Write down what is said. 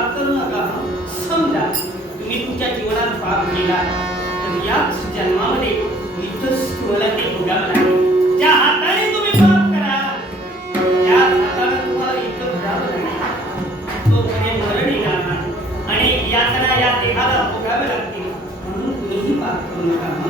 पाप करू नका. समजा तुम्ही तुमच्या जीवनात पाप केला तर याच जन्मामध्ये इथंच तुम्हाला ते भोगावं लागेल. ज्या हाताने तुम्ही पाप करा त्याच हाताने तुम्हाला इथं भोगावं लागेल. तो म्हणजे मरण येणार आणि यातना या देहाला भोगावे लागतील. म्हणून तुम्हीही पाप करू नका.